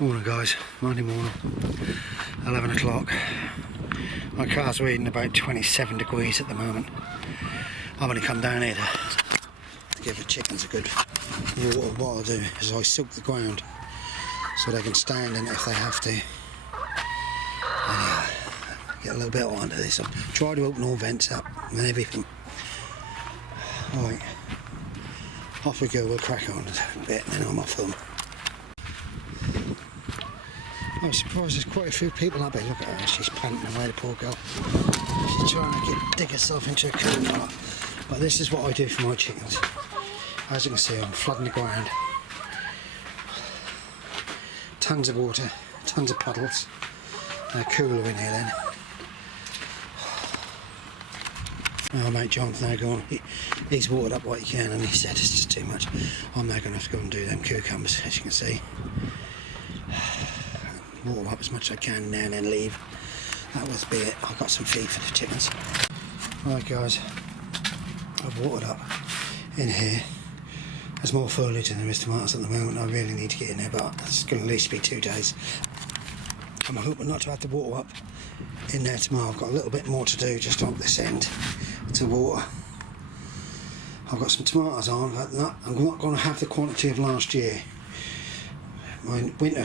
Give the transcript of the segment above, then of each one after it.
Morning guys, Monday morning, 11 o'clock. My car's reading about 27 degrees at the moment. I've only come down here to give the chickens a good water. What I'll do is I soak the ground so they can stand in it if they have to. And, get a little bit onto this. I'll try to open all vents up and everything. Alright, off we go, we'll crack on a bit and then I'm off home. I'm surprised there's quite a few people up here. Look at her, she's panting away, the poor girl. She's trying to dig herself into a coconut. But this is what I do for my chickens. As you can see, I'm flooding the ground. Tons of water, tons of puddles. They're cooler in here then. Oh mate John's now gone. He's watered up what he can and he said it's just too much. I'm now going to have to go and do them cucumbers, as you can see. Water up as much as I can now and then leave. That was be it. I've got some feed for the chickens. Right guys, I've watered up in here. There's more foliage than there is tomatoes at the moment. I really need to get in there, but it's going to at least be 2 days. I'm hoping not to have to water up in there tomorrow. I've got a little bit more to do just on this end to water. I've got some tomatoes on, but I'm not going to have the quantity of last year. My winter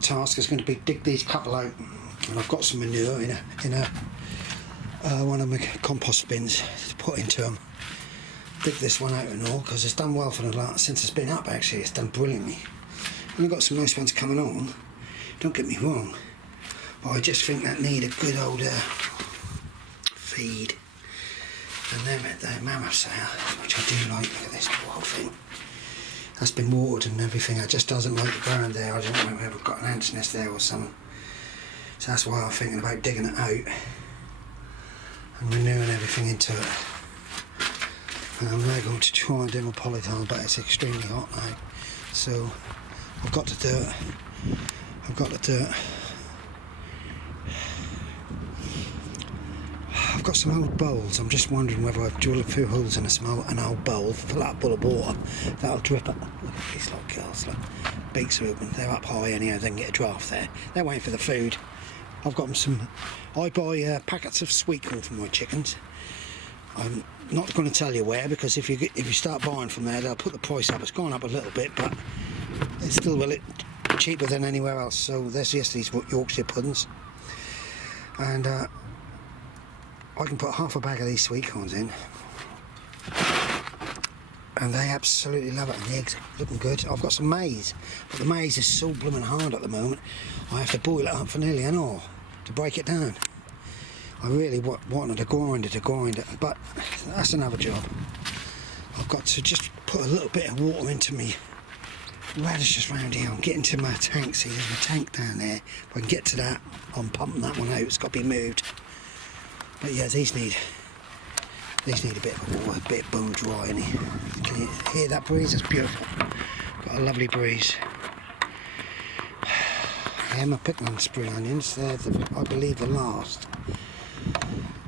task is going to be dig these couple out, and I've got some manure in a one of my compost bins to put into them. Dig this one out and all because it's done well for the last since it's been up. Actually, it's done brilliantly, and I've got some nice ones coming on. Don't get me wrong, but I just think that need a good old feed. And then the mammoth sow, which I do like. Look at this wild thing. That's been watered and everything. It just doesn't like the ground there. I don't know if I've got an ant's nest there or something. So that's why I'm thinking about digging it out and renewing everything into it. And I'm now going to try and do my polytunnel, but it's extremely hot now. So I've got to do it. I've got to do it. I've got some old bowls. I'm just wondering whether I've drilled a few holes in an old bowl, fill that full of water, that'll drip up. Look at these little girls, look. Beaks are open, they're up high anyhow, they can get a draft there. They're waiting for the food. I've got them some, I buy packets of sweet corn for my chickens. I'm not going to tell you where, because if you start buying from there, they'll put the price up. It's gone up a little bit, but it's still cheaper than anywhere else. So there's just these Yorkshire puddings. And I can put half a bag of these sweet corns in and they absolutely love it, and the eggs are looking good. I've got some maize, but the maize is so blooming hard at the moment I have to boil it up for nearly an hour to break it down. I really wanted a grinder to grind it, but that's another job. I've got to just put a little bit of water into me radishes round here. I'm getting to my tank. See, there's my tank down there. If I can get to that, I'm pumping that one out. It's got to be moved. But yeah, these need a bit of water, a bit bone dry in here. Can you hear that breeze? It's beautiful. Got a lovely breeze. I am picking spring onions. They're, I believe, the last.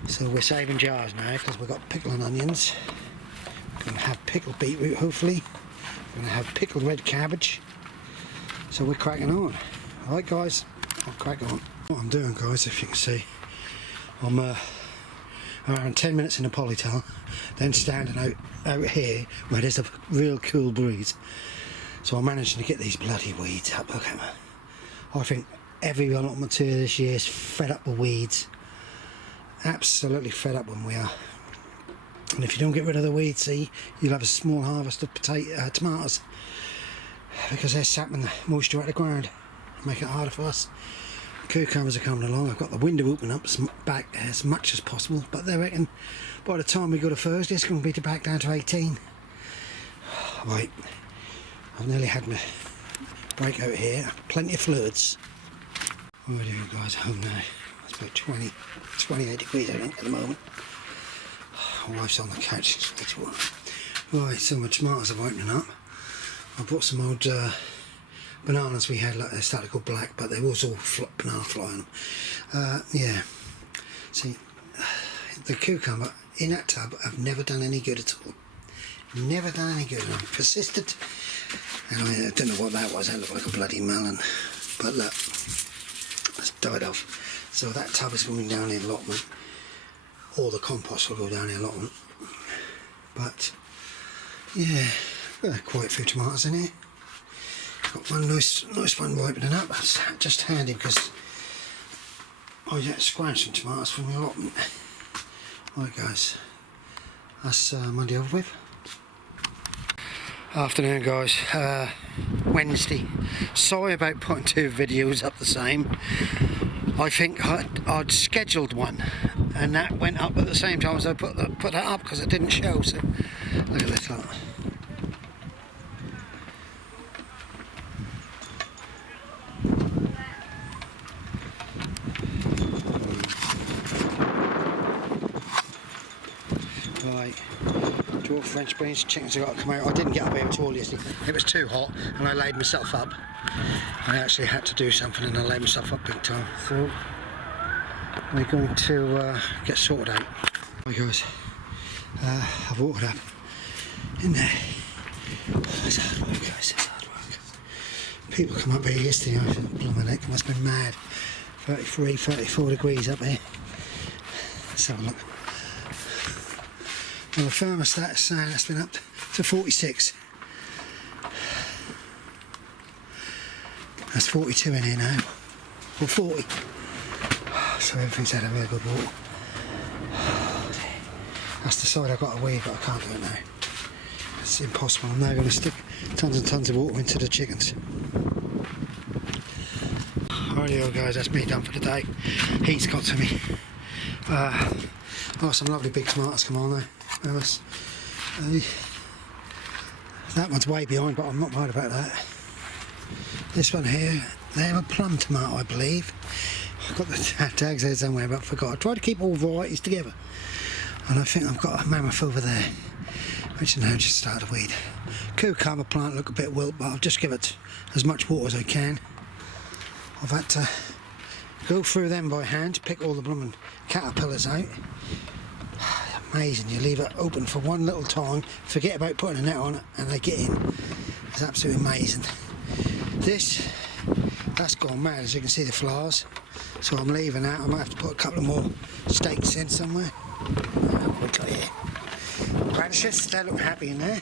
So we're saving jars now because we've got pickling onions. We're going to have pickled beetroot, hopefully. We're going to have pickled red cabbage. So we're cracking on. Alright guys, I'll crack on. What I'm doing, guys, if you can see, I'm around 10 minutes in a polytunnel, then standing out here where there's a real cool breeze. So I'm managing to get these bloody weeds up. Look at them. I think every allotment here this year is fed up with weeds. Absolutely fed up when we are. And if you don't get rid of the weeds, see, you'll have a small harvest of tomatoes because they're sapping the moisture out of the ground, make it harder for us. Cucumbers are coming along. I've got the window open up back as much as possible, but they reckon by the time we go to Thursday it's going to be back down to 18. Right, I've nearly had my break out here. Plenty of fluids. What do you guys home now? It's about 28 degrees I think at the moment. My wife's on the couch. Right, so my tomatoes are opening up. I bought some old bananas we had, like they started to go black, but there was all banana fly on them. Yeah, see, the cucumber in that tub have never done any good at all. Never done any good. I've persisted, and I don't know what that was. That looked like a bloody melon. But look, that's died off. So that tub is going down the allotment. All the compost will go down the allotment. But yeah, quite a few tomatoes in here. Got one nice one ripening up. That's just handy because I get scratch some tomatoes from the allotment. Right guys, that's Monday over with. Afternoon guys, Wednesday. Sorry about putting 2 videos up the same. I think I'd scheduled one and that went up at the same time as I put that up because it didn't show. So look at this lot. Right, dwarf French beans, chickens have got to come out. I didn't get up here at all yesterday. It was too hot and I laid myself up. I actually had to do something and I laid myself up big time. So we're going to get sorted out. Right guys, I've watered up in there. It's hard work guys, it's hard work. People come up here yesterday, I said, blimey neck, must have been mad. 33, 34 degrees up here. Let's have a look. Well, the thermostat is saying it's been up to 46. That's 42 in here now. Or 40. So everything's had a real good water. That's the side I've got to weed, but I can't do it now. It's impossible. I'm now going to stick tons and tons of water into the chickens. Rightio guys, that's me done for the day. Heat's got to me. Oh, some lovely big tomatoes come on there. That one's way behind, but I'm not worried about that. This one here, they're a plum tomato, I believe. I've got the tags there somewhere, but I forgot. I tried to keep all varieties together, and I think I've got a mammoth over there, which now just started to weed. Cucumber plant look a bit wilt, but I'll just give it as much water as I can. I've had to go through them by hand to pick all the blooming caterpillars out. Amazing, you leave it open for one little time, forget about putting a net on it, and they get in. It's absolutely amazing. That's gone mad, as you can see the flowers. So I'm leaving that. I might have to put a couple of more stakes in somewhere. What we got here? Radishes, they look happy in there.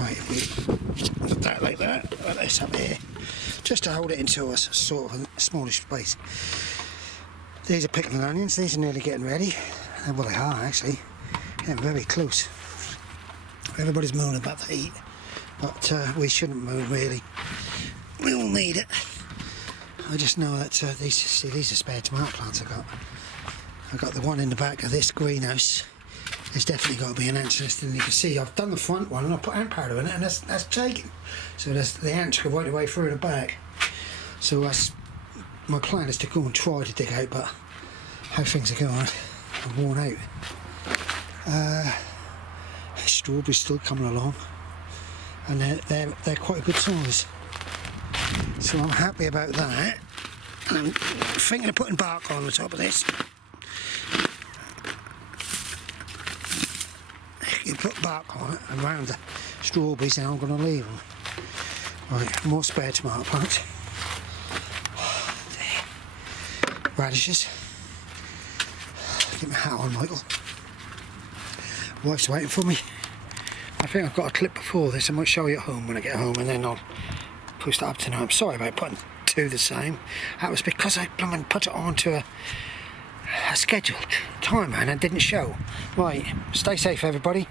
Right, if we put that like that, put this up here, just to hold it into a sort of a smallish space. These are pickled onions, these are nearly getting ready. Well, they are actually, getting very close. Everybody's moaning about the heat, but we shouldn't moan really. We all need it. I just know that these are spare tomato plants I got the one in the back of this greenhouse. There's definitely got to be an ant nest, and you can see I've done the front one and I put ant powder in it, and that's taken. So the ants go right the way through the back. So my plan is to go and try to dig out, but how things are going, I'm worn out. Strawberries still coming along, and they're quite a good size. So I'm happy about that. And I'm thinking of putting bark on the top of this. You put bark on it around the strawberries, and I'm going to leave them. Right, more spare tomato plants. Radishes. Get my hat on, Michael. Wife's waiting for me. I think I've got a clip before this. I might show you at home when I get home, and then I'll post it up tonight. I'm sorry about putting 2 the same. That was because I put it onto a scheduled time, and it didn't show. Right, stay safe everybody.